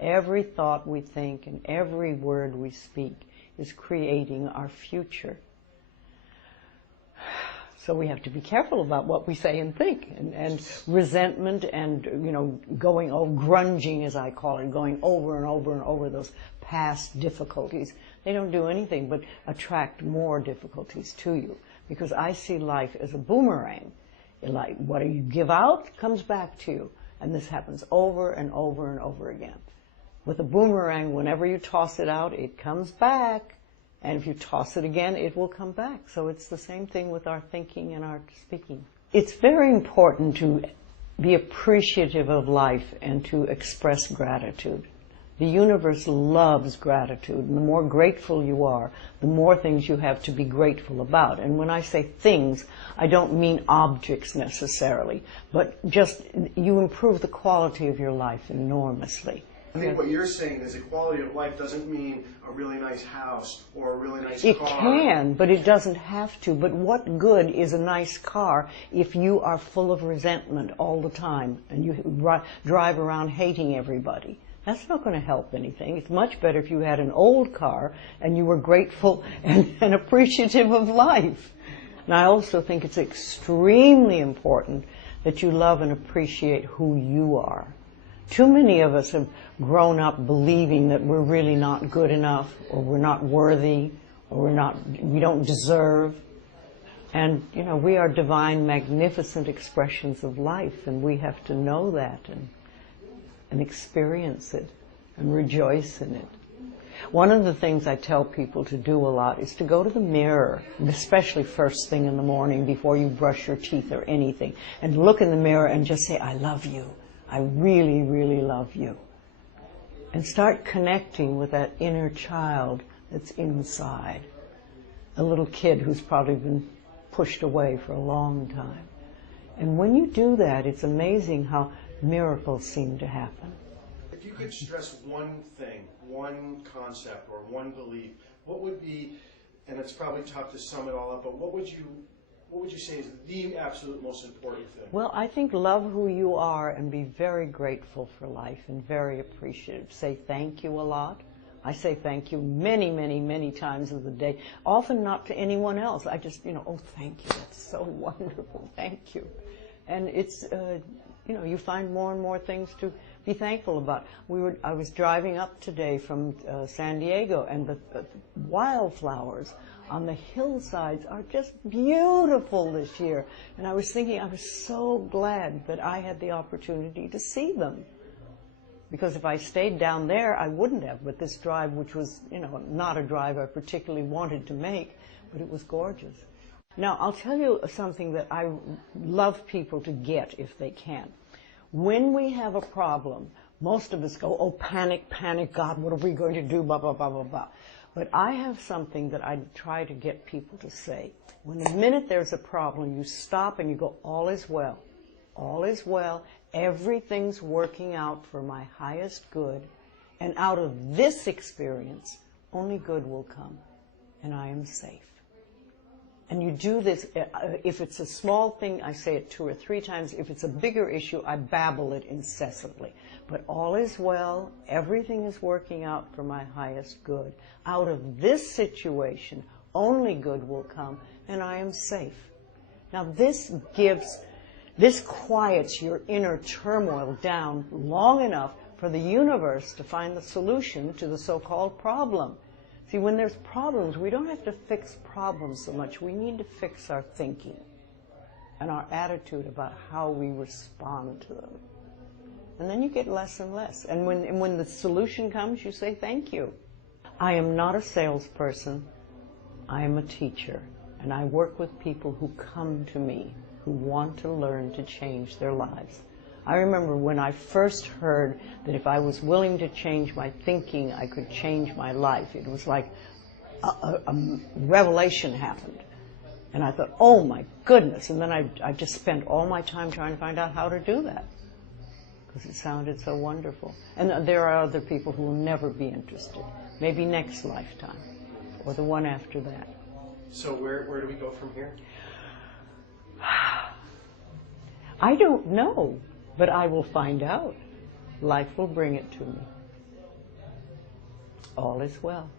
Every thought we think and every word we speak is creating our future. So we have to be careful about what we say and think. And resentment and, going grunging, as I call it, going over and over and over those past difficulties, they don't do anything but attract more difficulties to you. Because I see life as a boomerang. Like, what you give out comes back to you. And this happens over and over and over again. With a boomerang, whenever you toss it out, it comes back. And if you toss it again, it will come back. So it's the same thing with our thinking and our speaking. It's very important to be appreciative of life and to express gratitude. The universe loves gratitude, and the more grateful you are, the more things you have to be grateful about. And when I say things, I don't mean objects necessarily, but just you improve the quality of your life enormously. I think what you're saying is the quality of life doesn't mean a really nice house or a really nice car. It can, but it doesn't have to. But what good is a nice car if you are full of resentment all the time and you drive around hating everybody? That's not going to help anything. It's much better if you had an old car and you were grateful and appreciative of life. And I also think it's extremely important that you love and appreciate who you are. Too many of us have grown up believing that we're really not good enough, or we're not worthy, or we don't deserve. And, we are divine, magnificent expressions of life, and we have to know that and experience it and rejoice in it. One of the things I tell people to do a lot is to go to the mirror, especially first thing in the morning before you brush your teeth or anything, and look in the mirror and just say, I love you. I really, really love you. And start connecting with that inner child that's inside. A little kid who's probably been pushed away for a long time. And when you do that, it's amazing how miracles seem to happen. If you could stress one thing, one concept, or one belief, what would be, and it's probably tough to sum it all up, but what would you say is the absolute most important thing? Well, I think love who you are and be very grateful for life and very appreciative. Say thank you a lot. I say thank you many, many, many times of the day. Often not to anyone else. I just, oh, thank you. That's so wonderful. Thank you. And it's, you find more and more things to be thankful about. I was driving up today from San Diego, and the wildflowers on the hillsides are just beautiful this year. And I was thinking, I was so glad that I had the opportunity to see them. Because if I stayed down there, I wouldn't have. But this drive, which was, not a drive I particularly wanted to make, but it was gorgeous. Now, I'll tell you something that I love people to get if they can. When we have a problem, most of us go, oh, panic, panic, God, what are we going to do, blah, blah, blah, blah, blah. But I have something that I try to get people to say. When the minute there's a problem, you stop and you go, all is well. All is well. Everything's working out for my highest good. And out of this experience, only good will come. And I am safe. And you do this, if it's a small thing, I say it 2 or 3 times. If it's a bigger issue, I babble it incessantly. But all is well, everything is working out for my highest good. Out of this situation, only good will come, and I am safe. Now this quiets your inner turmoil down long enough for the universe to find the solution to the so-called problem. See, when there's problems, we don't have to fix problems so much. We need to fix our thinking and our attitude about how we respond to them. And then you get less and less. And when the solution comes, you say, thank you. I am not a salesperson. I am a teacher. And I work with people who come to me, who want to learn to change their lives. I remember when I first heard that if I was willing to change my thinking, I could change my life. It was like a revelation happened. And I thought, oh my goodness. And then I just spent all my time trying to find out how to do that, because it sounded so wonderful. And there are other people who will never be interested. Maybe next lifetime, or the one after that. So where do we go from here? I don't know. But I will find out. Life will bring it to me. All is well.